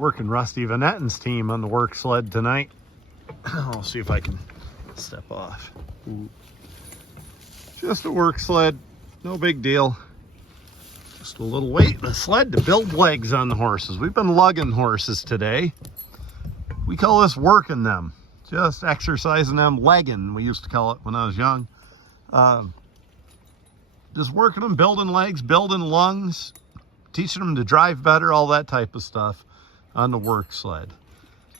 Working Rusty Vanetten's team on the work sled tonight. I'll see if I can step off. Ooh. Just a work sled, no big deal. Just a little weight in the sled to build legs on the horses. We've been lugging horses today. We call this working them, just exercising them, legging, we used to call it when I was young. Just working them, building legs, building lungs, teaching them to drive better, all that type of stuff on the work sled.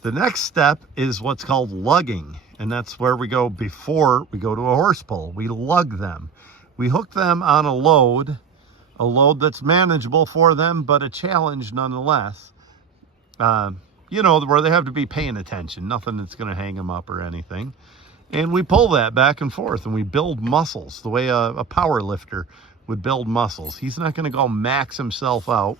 The next step is what's called lugging, and that's where we go before we go to a horse pull. We lug them. We hook them on a load that's manageable for them, but a challenge nonetheless. You know, where they have to be paying attention, nothing that's going to hang them up or anything. And we pull that back and forth, and we build muscles the way a power lifter would build muscles. He's not going to go max himself out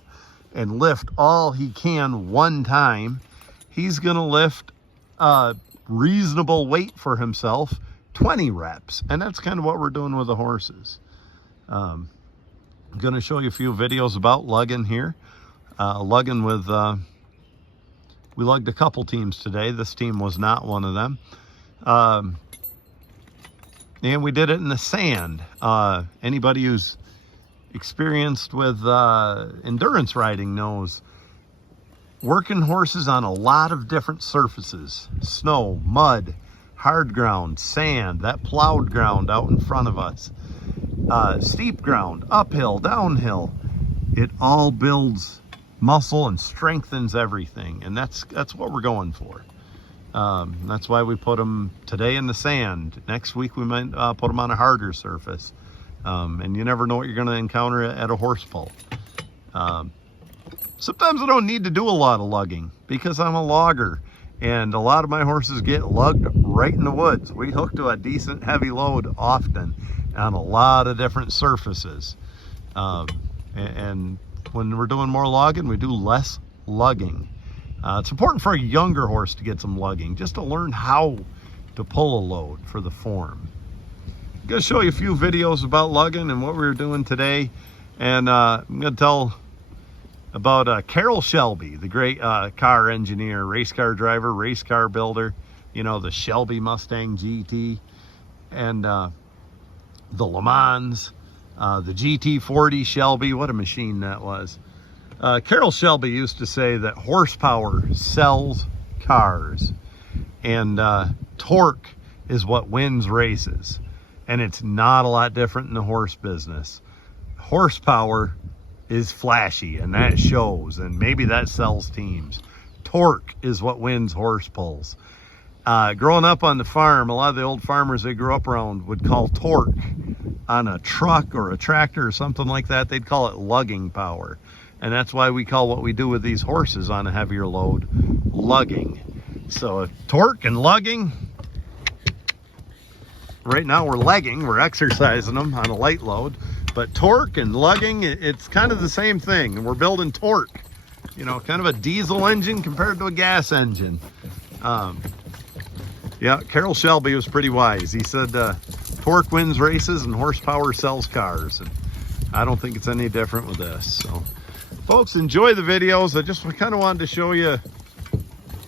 and lift all he can one time. He's going to lift a reasonable weight for himself, 20 reps. And that's kind of what we're doing with the horses. I'm going to show you a few videos about lugging here. Lugging with, we lugged a couple teams today. This team was not one of them. And we did it in the sand. Anybody who's experienced with endurance riding knows working horses on a lot of different surfaces: snow, mud, hard ground, sand, that plowed ground out in front of us, steep ground, uphill, downhill. It all builds muscle and strengthens everything, and that's what we're going for. That's why we put them today in the sand. Next week we might put them on a harder surface. And you never know what you're going to encounter at a horse pull. Sometimes I don't need to do a lot of lugging because I'm a logger, and a lot of my horses get lugged right in the woods. We hook to a decent heavy load often on a lot of different surfaces. And when we're doing more logging, we do less lugging. It's important for a younger horse to get some lugging, just to learn how to pull a load for the form. I'm going to show you a few videos about lugging and what we were doing today. And I'm going to tell about Carroll Shelby, the great car engineer, race car driver, race car builder. You know, the Shelby Mustang GT and the Le Mans, the GT40 Shelby. What a machine that was. Carroll Shelby used to say that horsepower sells cars, and torque is what wins races. And it's not a lot different in the horse business. Horsepower is flashy, and that shows, and maybe that sells teams. Torque is what wins horse pulls. Growing up on the farm, a lot of the old farmers they grew up around would call torque on a truck or a tractor or something like that. They'd call it lugging power. And that's why we call what we do with these horses on a heavier load lugging. So torque and lugging. Right now we're legging, we're exercising them on a light load. But torque and lugging, it's kind of the same thing. And we're building torque. You know, kind of a diesel engine compared to a gas engine. Yeah, Carroll Shelby was pretty wise. He said torque wins races and horsepower sells cars. And I don't think it's any different with this. So, folks, enjoy the videos. I just kind of wanted to show you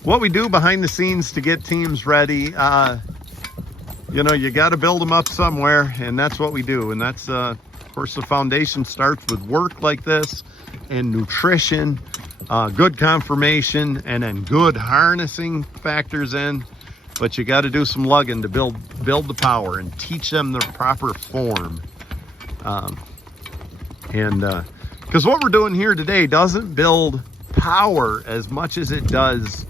what we do behind the scenes to get teams ready. You know, you got to build them up somewhere, and that's what we do. And that's, of course, the foundation starts with work like this and nutrition, good conformation, and then good harnessing factors in. But you got to do some lugging to build the power and teach them the proper form. Because what we're doing here today doesn't build power as much as it does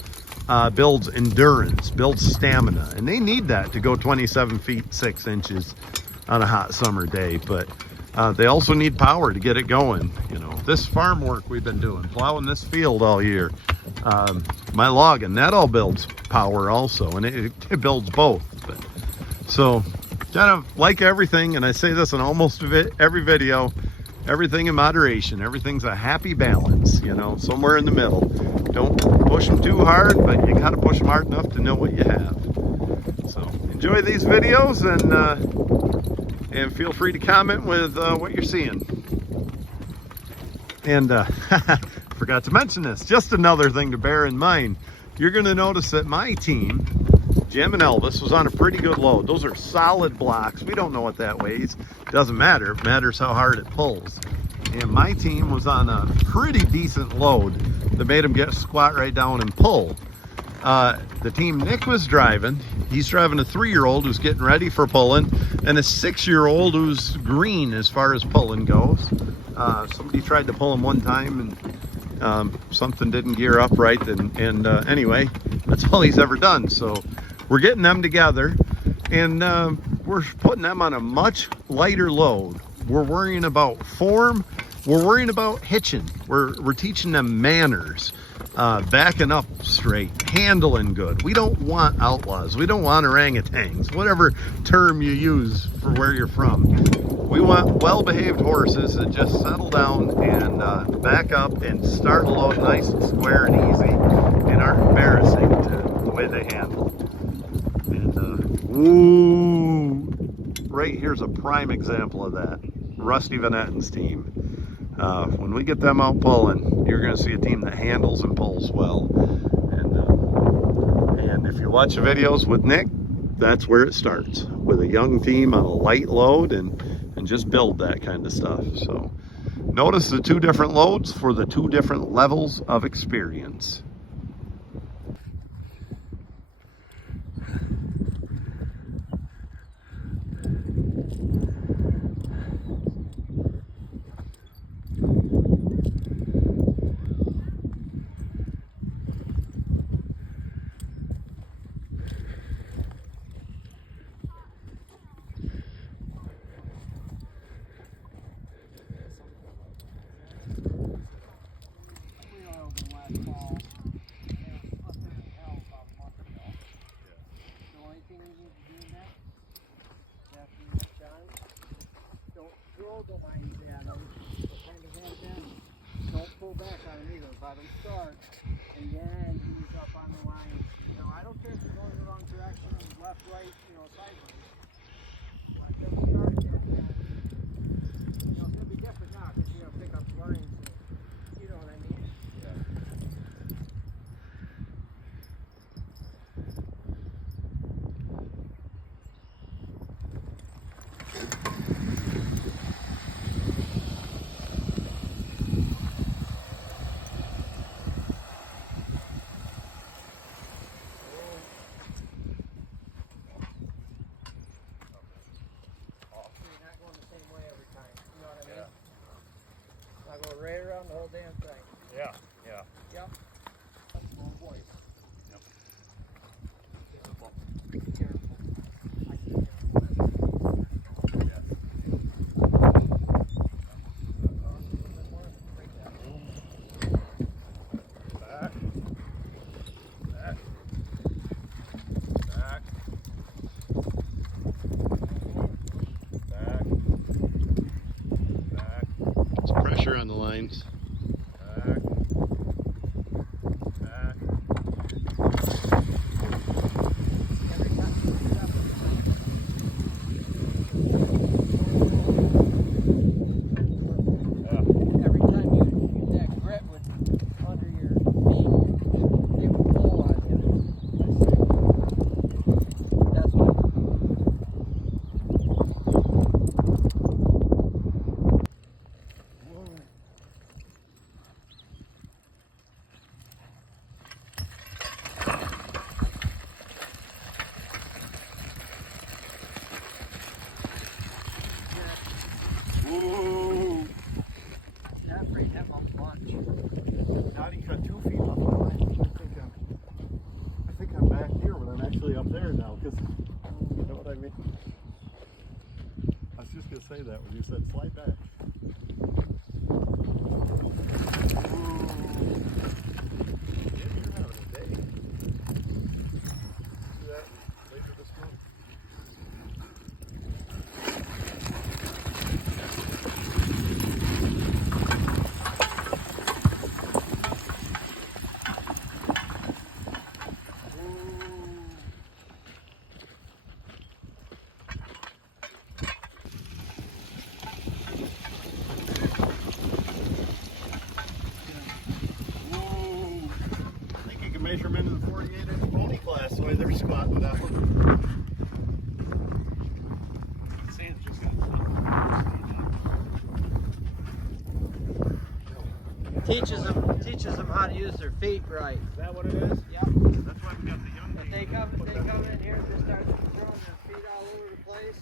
builds endurance, builds stamina, and they need that to go 27 feet 6 inches on a hot summer day. But they also need power to get it going. You know, this farm work we've been doing, plowing this field all year, my logging, that all builds power also, and it builds both. But so kind of like everything, and I say this in almost every video, everything in moderation. Everything's a happy balance, you know, somewhere in the middle. Don't push them too hard, but you got to push them hard enough to know what you have. So enjoy these videos, and feel free to comment with what you're seeing. And forgot to mention this. Just another thing to bear in mind. You're going to notice that my team, Jim and Elvis, was on a pretty good load. Those are solid blocks. We don't know what that weighs. Doesn't matter. It matters how hard it pulls. And my team was on a pretty decent load that made them get squat right down and pull. The team Nick was driving, he's driving a 3-year-old who's getting ready for pulling, and a 6-year-old who's green as far as pulling goes. Somebody tried to pull him one time, and something didn't gear up right, and anyway, that's all he's ever done. So we're getting them together, and we're putting them on a much lighter load. We're worrying about form. We're worrying about hitching. We're teaching them manners, backing up straight, handling good. We don't want outlaws. We don't want orangutans, whatever term you use for where you're from. We want well-behaved horses that just settle down and back up and start a load nice and square and easy and aren't embarrassing to the way they handle. And ooh, right here's a prime example of that. Rusty Van Etten's team. When we get them out pulling, you're going to see a team that handles and pulls well. And if you watch the videos with Nick, that's where it starts, with a young team on a light load and just build that kind of stuff. So notice the 2 different loads for the 2 different levels of experience. Don't pull back on him either. Let him start, and then he's up on the line. You know, I don't care if you're going the wrong direction, left, right, you know, sideways. Let them start again. You know, it's gonna be different now because you're gonna pick up lines. You know what I mean? Yeah. I go right around the whole damn thing. Yeah, yeah. Yep. Oh boy. Yep. Careful. Pressure on the lines. Back. Back. Every time you that grip would under your feet, it would pull on you. That's what. Ooh. That rate, that bunch. Now he cut 2 feet off the line. I think I'm back here when I'm actually up there now, because you know what I mean? I was just going to say that when you said slide back. measurement of the 48-inch pony class, the way they're squatting with that one. Sand's just teaches them how to use their feet right. Is that what it is? Yep. That's why we got the young If they come in here and just start throwing their feet all over the place,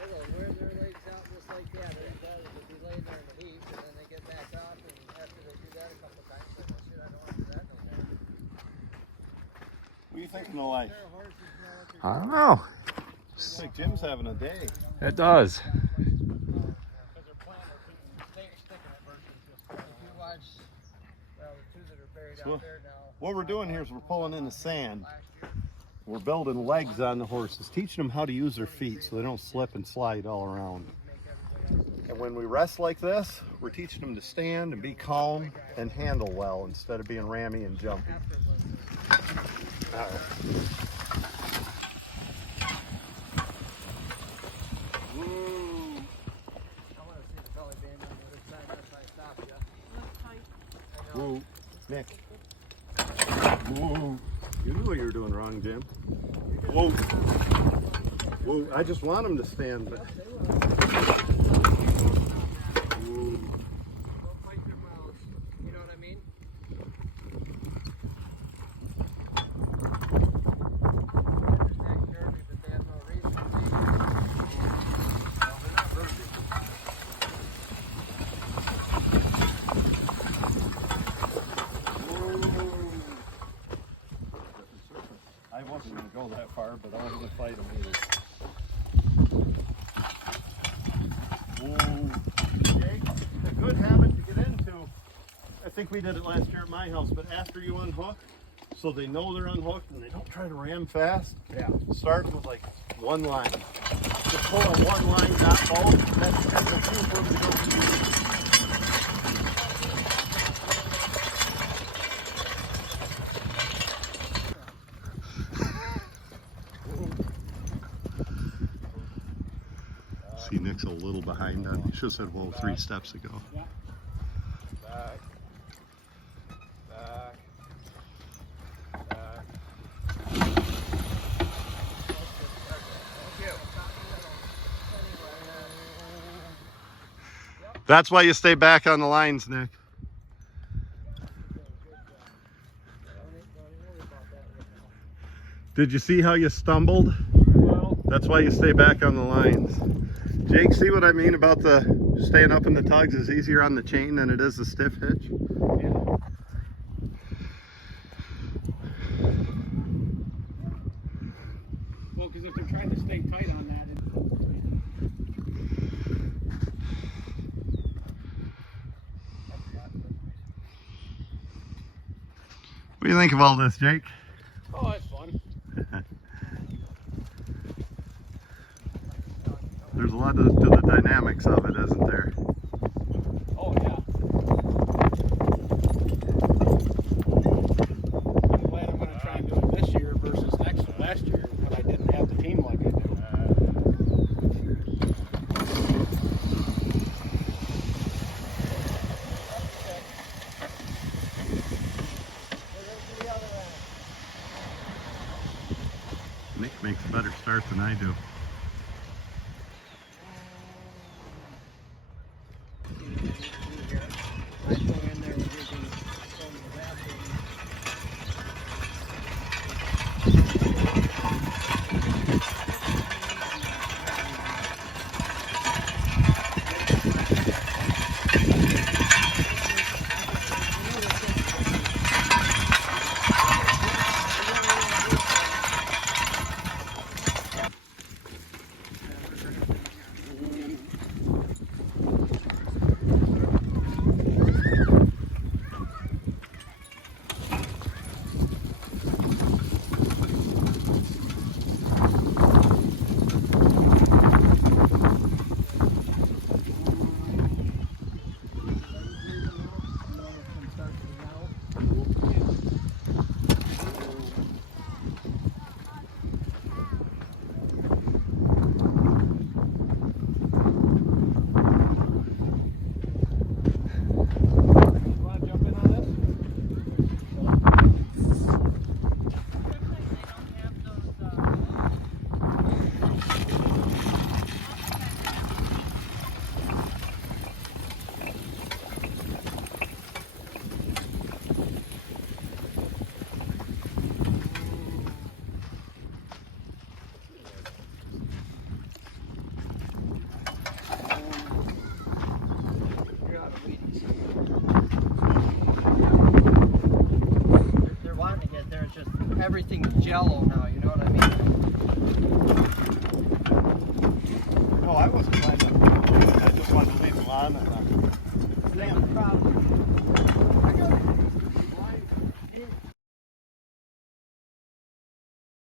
they'll wear their legs out just like that. They'll be laying there in the heat, and then they get back up, and after they do that a couple of times, they're like, shit, I don't want to do that no more. What are you thinking of life? Their horses know what they're I don't know. Looks like Jim's having a day. It does. because they're planting sticking it versus just. If you watch, well, the two that are buried So, out there now. what we're doing here is we're pulling in the sand. Last year. We're building legs on the horses, teaching them how to use their feet so they don't slip and slide all around. And when we rest like this, we're teaching them to stand and be calm and handle well instead of being rammy and jumpy. All right. I want to see the belly band on the other side. That's why I stopped you. Whoa, Nick. Whoa. You knew what you were doing wrong, Jim. Whoa. Whoa. I just want him to stand, but. Whoa. Don't fight their mouths. You know what I mean? They're just acting nervy, but they have no reason to be. Well, they're not nervy. I wasn't going to go that far, but I wasn't going to fight him either. Whoa. Jake, a good habit to get into. I think we did it last year at my house, but after you unhook, so they know they're unhooked and they don't try to ram fast. Yeah. Start with like one line. Just pull on one line, not both. That's the cue for them to go through. See, Nick's a little behind on. He should have said, whoa, 3 steps ago. Yeah. Back. Back. Back. That's why you stay back on the lines, Nick. Did you see how you stumbled? Well, That's why you stay back on the lines. Jake, see what I mean about the staying up in the tugs is easier on the chain than it is the stiff hitch? yeah. Well, because if they're trying to stay tight on that, What do you think of all this, Jake? oh, that's fun. There's a lot to the dynamics of it, isn't there? Oh, yeah. I'm glad I'm going to try and do it this year versus last year when I didn't have the team like I do. Nick makes a better start than I do.